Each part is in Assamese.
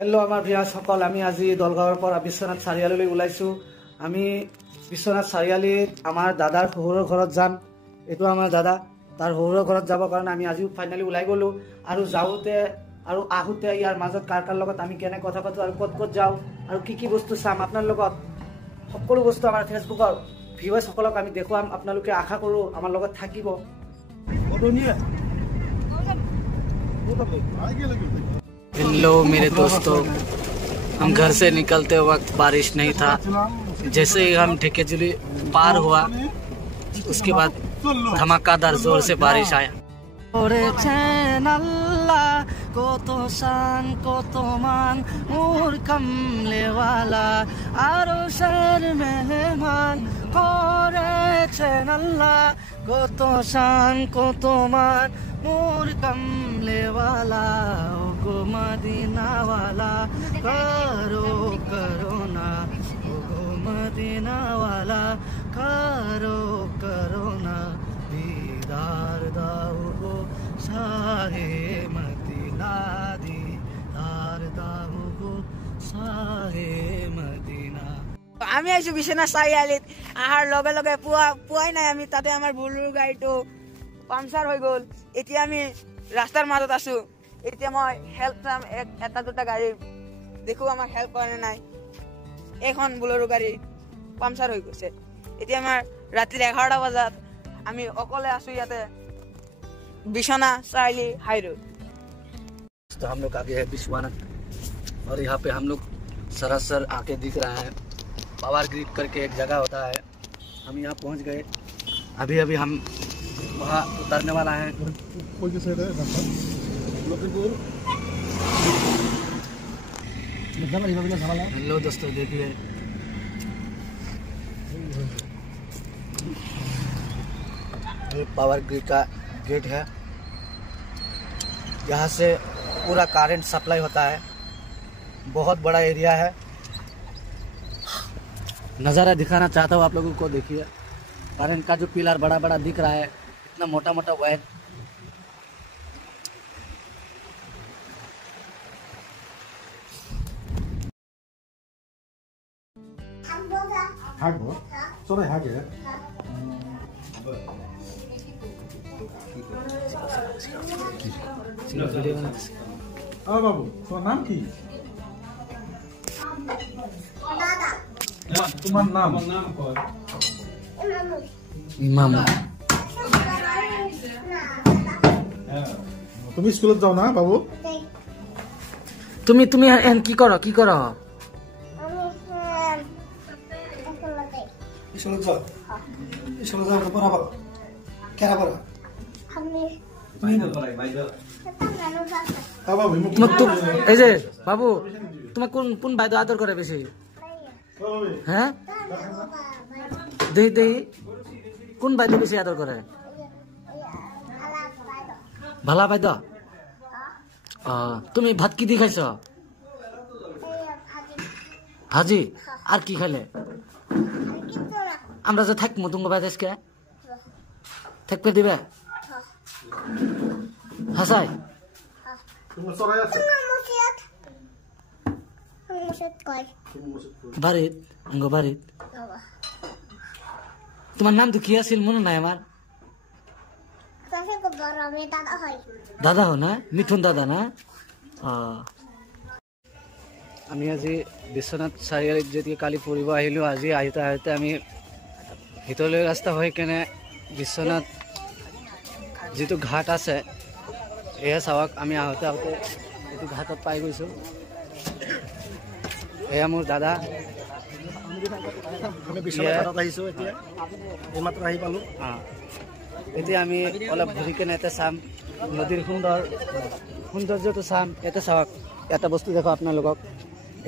হেল্ল' আমাৰ ভিউৱাৰসকল, আমি আজি দলগাঁৱৰ পৰা বিশ্বনাথ চাৰিআলিলৈ ওলাইছোঁ। আমি বিশ্বনাথ চাৰিআলিত আমাৰ দাদাৰ শহুৰৰ ঘৰত যাম। এইটো আমাৰ দাদা, তাৰ শহুৰৰ ঘৰত যাবৰ কাৰণে আমি আজিও ফাইনেলি ওলাই গ'লোঁ। আৰু যাওঁতে আৰু আহোঁতে ইয়াৰ মাজত কাৰ কাৰ লগত আমি কেনে কথা পাতোঁ আৰু ক'ত ক'ত যাওঁ আৰু কি বস্তু চাম আপোনাৰ লগত সকলো বস্তু আমাৰ ফেচবুকৰ ভিউৱাৰ্ছসকলক আমি দেখুৱাম। আপোনালোকে আশা কৰোঁ আমাৰ লগত থাকিব। हेलो मेरे दोस्तों, हम घर से निकलते वक्त बारिश नहीं था। जैसे ही हम ठेकेजुली पार हुआ उसके बाद धमाकेदार जोर से बारिश आया। কত শান কত মান মোর কামলেওয়ালা আরশের মেহমান করেছেন আল্লাহ। কত শান কত মান মোর কামলেওয়ালা ও গো মদিনাওয়ালা করো করোনা ও গো মদিনাওয়ালা করো করোনা दीदार दाओ गो साहे मदीना दीदार दाओ गो साहे मदीना। আমি আইছো বিশ্বনাথ চাৰিআলিত আহাৰ লগে লগে পুৱাই নাই আমি তাতে আমাৰ বুলুৰ গাড়ীটো পামচাৰ হৈ গ'ল। এতিয়া আমি ৰাস্তাৰ মাজত আছো। এতিয়া মই হেল্প চাম এটা দুটা গাড়ী দেখো আমাক হেল্প কৰে নাই। এখন বুলুৰ গাড়ী পামচাৰ হৈ গৈছে। এতিয়া আমাৰ ৰাতিৰ 11টা বজাত আমি অকলে आसू याते बिशना चारिली हाई रोड। तो हम लोग आगे है विश्वनाथ और यहाँ पे हम लोग सरासर आके दिख रहा है पावर ग्रिड करके एक जगह होता है। हम यहाँ पहुँच गए। अभी अभी हम वहाँ उतरने वाला है। हेलो दोस्तों, देखिए ये पावर ग्रिड का गेट है। यहाँ से पूरा करंट सप्लाई होता है। बहुत बड़ा एरिया है। नज़ारा दिखाना चाहता हूँ आप लोगों को। देखिए करंट का जो पिलर बड़ा बड़ा दिख रहा है, इतना मोटा मोटा वायर। বাবু তোমার নাম কি? তোমার নাম? ইমাম। তুমি স্কুলত যাও না বাবু? তুমি তুমি এন কি করো কি করো? স্কুলত যাও? স্কুলত যাও পড়াবো কেরা পড়া? এই যে বাবু, তোমার কোন কোন বাইদ আদর করে বেশি? হ্যাঁ দেহি দেহি কোন বাইদ বেশি আদর করে? ভালা বাইদ। তুমি ভাত কি দি খাইছ? ভাজি। আর কি খাইলে? আমরা যে থাকবো তুমি বাইদ আজকে থাকবে দিবে? হাসাই বাড়িত অঙ্গ বাড়িত। তোমার নাম তো কি আছিল মনে নাই আমার? দাদা হো না? মিঠুন দাদা না? আমি আজি বিশ্বনাথ চাৰিআলিত যেতিয়া কালি ফুৰিব আহিলোঁ, আজি আহোঁতে আহোঁতে আমি ভিতৰলৈ ৰাস্তা হৈ কেনে বিশ্বনাথ যিটো ঘাট আছে এয়া চাওক। আমি আহোঁতে আহোঁতে এইটো ঘাটত পাই গৈছোঁ। এয়া মোৰ দাদা। এতিয়া আমি অলপ ঘূৰি কেনে ইয়াতে চাম নদীৰ সৌন্দৰ্যটো চাম। ইয়াতে চাওক, এটা বস্তু দেখো আপোনালোকক।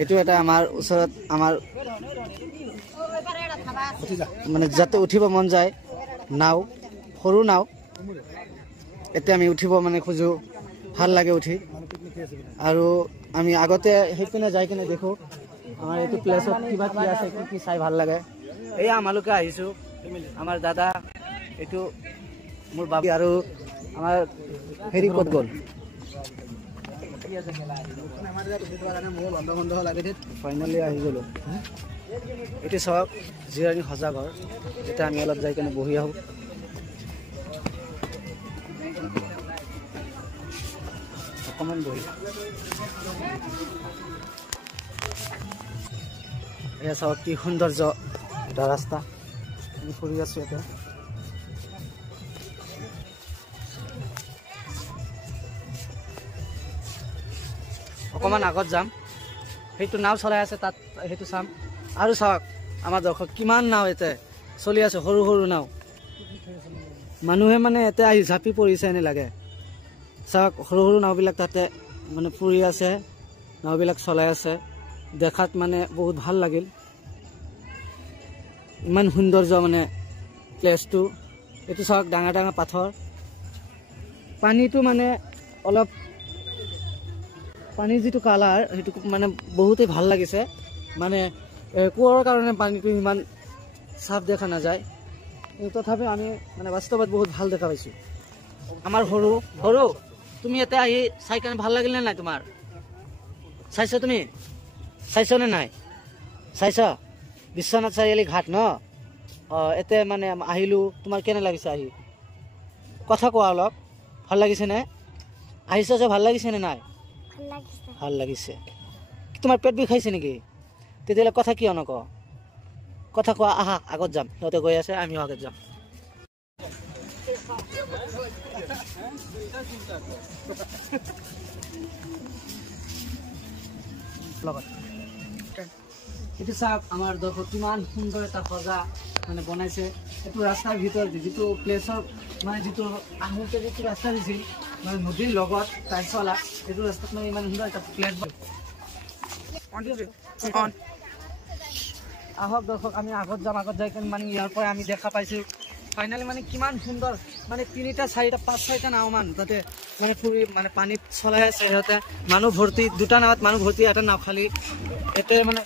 এইটো এটা আমাৰ ওচৰত আমাৰ মানে যাতে উঠিব মন যায় নাও, সৰু নাও। এতিয়া আমি উঠিব মানে খোজো, ভাল লাগে উঠি। আৰু আমি আগতে সেইপিনে যাই কিনে দেখো আমাৰ এইটো প্লেছত কিবা কি আছে, কি কি চাই ভাল লাগে। এয়া আমালোকে আহিছোঁ। আমাৰ দাদা, এইটো মোৰ বাবি আৰু আমাৰ হেৰি ক'ত গ'ল? ফাইনেলি আহি গ'লো। এইটো চাওক জিৰণি সজা ঘৰ। এতিয়া আমি অলপ যাই কেনে বহি আহোঁ। অকণমান বহি এয়া চাওক কি সৌন্দৰ্য এটা ৰাস্তা। আমি ফুৰি আছোঁ এতিয়া। অকণমান আগত যাম, সেইটো নাও চলাই আছে তাত, সেইটো চাম। আৰু চাওক আমাৰ দৰ্শক কিমান নাও ইয়াতে চলি আছে, সৰু সৰু নাও। মানুহে মানে ইয়াতে আহি ঝাপি পৰিছে এনে লাগে। চাওক সৰু সৰু নাওবিলাক তাতে মানে ফুৰি আছে, নাওবিলাক চলাই আছে। দেখাত মানে বহুত ভাল লাগিল। ইমান সৌন্দৰ্য মানে প্লেচটো। এইটো চাওক ডাঙৰ ডাঙৰ পাথৰ। পানীটো মানে অলপ পানীৰ যিটো কালাৰ সেইটো মানে বহুতেই ভাল লাগিছে। মানে কুঁৱৰৰ কাৰণে পানীটো ইমান চাফ দেখা নাযায়, তথাপি আমি মানে বাস্তৱত বহুত ভাল দেখা পাইছোঁ। আমাৰ সৰু সৰু তুমি ইয়াতে আহি চাই কাৰণে ভাল লাগিল নে নাই? তোমাৰ চাইছ? তুমি চাইছ নে নাই? চাইছ? বিশ্বনাথ চাৰিআলি ঘাট ন? এতে মানে আহিলোঁ। তোমাৰ কেনে লাগিছে আহি? কথা কোৱা অলপ। ভাল লাগিছে নে? আহিছ যে ভাল লাগিছে নে নাই? ভাল লাগিছে। তোমাৰ পেট বিষাইছে নেকি? তেতিয়াহ'লে কথা কিয় নকওঁ? কথা কোৱা। আহা আগত যাম। সিহঁতে গৈ আছে, আমিও আগত যাম। এইটো চাওক আমাৰ দৰ্শক কিমান সুন্দৰ এটা সজা মানে বনাইছে। এইটো ৰাস্তাৰ ভিতৰত যিটো প্লেচৰ মানে যিটো আহোঁতে যিটো ৰাস্তা দিছিল মানে নদীৰ লগত তাই চলা, এইটো ৰাস্তাত মানে ইমান সুন্দৰ এটা প্লেচ। আহক দৰ্শক আমি আগত যাম। আগত যাই কিনে মানে ইয়াৰ পৰা আমি দেখা পাইছোঁ ফাইনেলি মানে কিমান সুন্দৰ মানে 3টা 4টা 5-6টা নাও মান তাতে মানে ফুৰি মানে পানীত চলাই আছে। সিহঁতে মানুহ ভৰ্তি, 2টা নাৱত মানুহ ভৰ্তি, এটা নাও খালী। এইটোৱে মানে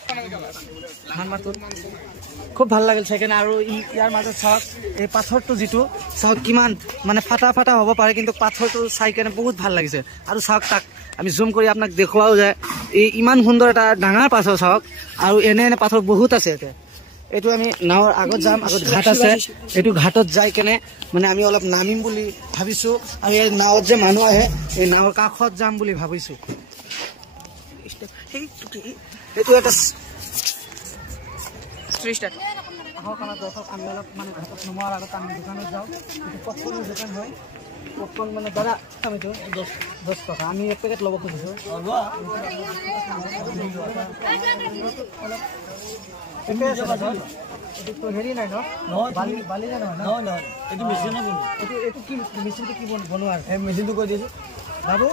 খুব ভাল লাগিল চাই কিনে। আৰু ইয়াৰ মাজত চাওক এই পাথৰটো যিটো চাওক কিমান মানে ফাটা ফাটা হ'ব পাৰে, কিন্তু পাথৰটো চাই কেনে বহুত ভাল লাগিছে। আৰু চাওক তাক আমি জুম কৰি আপোনাক দেখুৱাও যায় এই ইমান সুন্দৰ এটা ডাঙৰ পাথৰ চাওক। আৰু এনে এনে পাথৰ বহুত আছে ইয়াতে। এইটো আমি নাৱৰ আগত যাম, আগত ঘাট আছে। এইটো ঘাটত যাই কেনে মানে আমি অলপ নামিম বুলি ভাবিছোঁ। আৰু এই নাৱত যে মানুহ আহে, এই নাৱৰ কাষত যাম বুলি ভাবিছোঁ। এইটো এটা আহক আমাৰ দৰ্শক আমি অলপ মানে ঘাটত নোমোৱাৰ আগত আমি দোকানত যাওঁ। এইটো পপকৰ্ণৰ দোকান হয়। পপকৰ্ণ মানে দাদা আমিতো 10 টকা আমি 1 পেকেট ল'ব খুজিছোঁ। এইটো হেৰি নাই ন? বালি নাই নহয়? এইটো মেচিনে বনোৱা। এইটো কি মেচিনটো কি বনোৱা? এই মেচিনটো কৈ দিছোঁ বাবু।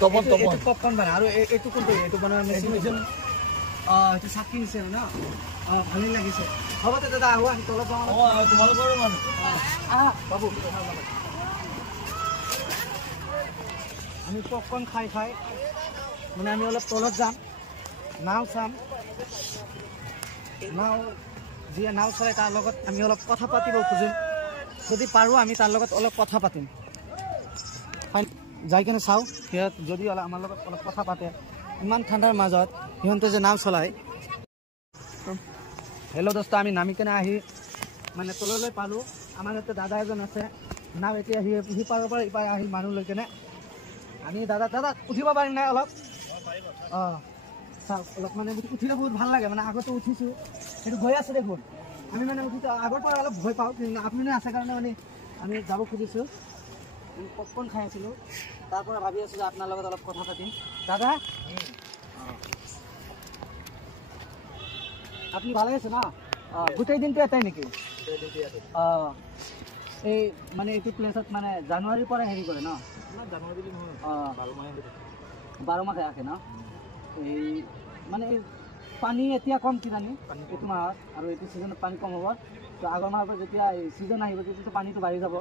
পপকৰ্ণ বনাই। আৰু এইটো কোনটো? এইটো বনোৱা মেচিন। এইটো চাকি নিছে ন? ভালেই লাগিছে। হ'ব দে দাদা, আহোঁ। আহি তলত যাওঁ। তোমালোকৰ মানুহ বাবু আমি পপকৰ্ণ খাই খাই মানে আমি অলপ তলত যাম, নাও চাম। নাও যিয়ে নাও চলাই তাৰ লগত আমি অলপ কথা পাতিব খুজিম। যদি পাৰোঁ আমি তাৰ লগত অলপ কথা পাতিম। যাই কিনে চাওঁ সিহঁত যদি আমাৰ লগত অলপ কথা পাতে। ইমান ঠাণ্ডাৰ মাজত সিহঁতে যে নাও চলায়। হেল্ল' দোস্ত, আমি নামি কেনে আহি মানে তললৈ পালোঁ। আমাৰ ইয়াতে দাদা এজন আছে, নাও এতিয়া সিপাৰৰ পৰা ইপাৰ আহি মানুহ লৈ কেনে আমি দাদা উঠিব পাৰিম নাই অলপ? চাওক অলপ মানে উঠিলে বহুত ভাল লাগে। মানে আগতে উঠিছোঁ, সেইটো গৈ আছে দেখোন। আমি মানে উঠিছোঁ আগৰ পৰা অলপ ভয় পাওঁ, কিন্তু আপুনি আছে কাৰণে মানে আমি যাব খুজিছোঁ। পপকৰ্ণ খাই আছিলোঁ, তাৰ পৰা ভাবি আছোঁ যে আপোনাৰ লগত অলপ কথা পাতিম। দাদা আপনি ভালো আছে না? গোটেই দিনটো এটাই নেকি? এই মানে এইটো প্লেচত মানে জানুৱাৰীৰ পৰা হেৰি কৰে ন? 12 মাহে আহে ন? এই মানে পানী এতিয়া কম কিজানি এইটো মাহত, আৰু এইটো ছিজনত পানী কম হ'ব। তো আগৰ মাহৰ পৰা যেতিয়া এই ছিজন আহিব তেতিয়াতো পানীটো বাঢ়ি যাব।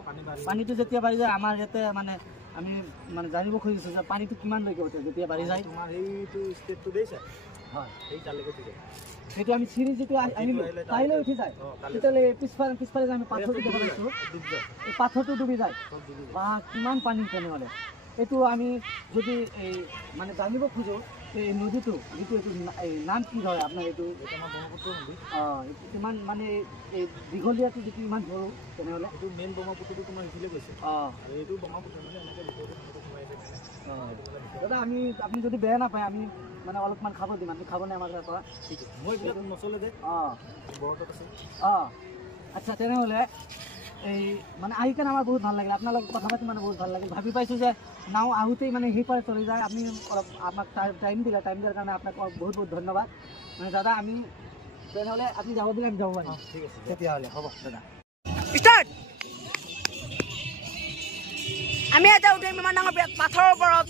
পানীটো যেতিয়া বাঢ়ি যায় আমাৰ ইয়াতে মানে আমি মানে জানিব খুজিছোঁ যে পানীটো কিমানলৈকে উঠে যেতিয়া বাঢ়ি যায়। তোমাৰ সেইটো ষ্টেপটো দিছে হয়, সেই তালৈকে উঠি যায়। সেইটো আমি চিৰি যিটো আহিলোঁ তাইলৈ উঠি যায়। তেতিয়াহ'লে পিছফালে যে আমি পাথৰটো দেখা পাইছোঁ, এই পাথৰটো ডুবি যায়। বা কিমান পানী তেনেহ'লে এইটো আমি যদি এই মানে জানিব খোজো এই নদীটো যিটো এইটো এই নাম কি হয় আপোনাৰ এইটো আমাৰ ব্ৰহ্মপুত্ৰ নদী এইটো কিমান মানে এই দীঘলীয়াটো যিটো ইমান সৰু তেনেহ'লে এইটো মেইন ব্ৰহ্মপুত্ৰটো তোমাৰ সিফালে গৈছে আৰু এইটো ব্ৰহ্মপুত্ৰ মানে এনেকৈ ভিতৰতে সোমাই আছে দাদা আপুনি যদি বেয়া নাপায় আমি মানে অলপমান খাব দিম আমি খাব নাই আমাৰ পৰা ঠিক আছে মই এইবিলাক নচলে যে বৰতত আছে আচ্ছা তেনেহ'লে এই মানে আহি কেনে আমাৰ বহুত ভাল লাগিল আপোনাৰ লগত কথা পাতি মানে বহুত ভাল লাগিল ভাবি পাইছোঁ যে নাও আহোঁতেই মানে সেই পাৰে চলি যায় আপুনি অলপ আমাক টাইম দিয়াৰ কাৰণে আপোনাক বহুত বহুত ধন্যবাদ মানে দাদা আমি তেনেহ'লে আপুনি যাব দিলে আমি যাব পাৰিম ঠিক আছে তেতিয়াহ'লে হ'ব দাদা ষ্টাৰ্ট আমি এটা উঠিম ইমান ডাঙৰ পাথৰৰ ওপৰত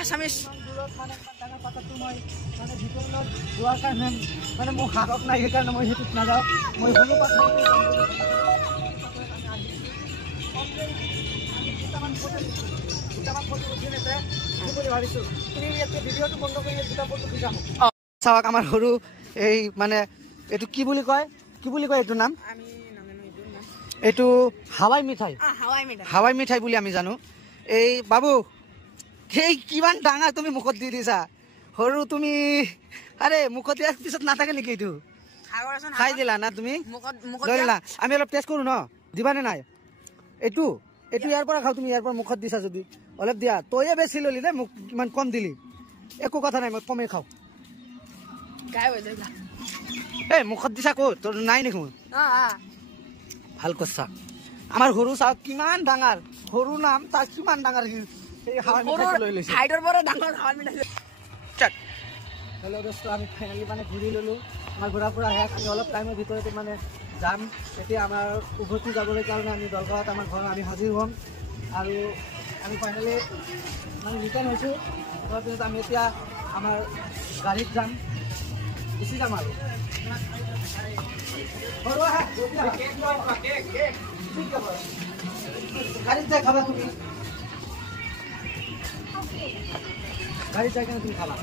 এছামিছ যোৱাৰ কাৰণে মানে মোৰ সাহস নাই সেইকাৰণে মই সেইটোত নাযাওঁ মই সৰু চাওক আমাৰ সৰু এই মানে এইটো কি বুলি কয় এইটো নাম এইটো হাৱাই মিঠাই বুলি আমি জানো এই বাবু সেই কিমান ডাঙৰ তুমি মুখত দি দিছা সৰু তুমি আৰে মুখত দিয়াৰ পিছত নাথাকে নেকি এইটো খাই দিলা না তুমি লৈ দিলা আমি অলপ টেষ্ট কৰোঁ ন দিবানে নাই এইটো ইয়াৰ পৰা খাওঁ তুমি ইয়াৰ পৰা মুখত দিছা যদি অলপ দিয়া তয়ে বেছি ললি দে মোক কিমান কম দিলি একো কথা নাই মই কমেই খাওঁ এই মুখত দিছা ক'ত তোৰ নাই দেখোন ভাল কৈছা আমাৰ সৰু চাওক কিমান ডাঙৰ সৰু নাম তাৰ কিমান ডাঙৰ হেল্ল' দোস্ত আমি ফাইনেলি মানে ঘূৰি ল'লোঁ আমাৰ ঘূৰা ফুৰা শেষ আমি অলপ টাইমৰ ভিতৰতে মানে যাম এতিয়া আমাৰ উভতি যাবলৈ কাৰণে আমি দলগাঁৱত আমাৰ ঘৰ আমি হাজিৰ হ'ম আৰু আমি ফাইনেলি মানে ৰিটাৰ্ণ হৈছোঁ তাৰপিছত আমি এতিয়া আমাৰ গাড়ীত যাম গুচি যাম আৰু গাড়ীত যাই খাবা তুমি গাড়ীত যাই কেনে তুমি খাবা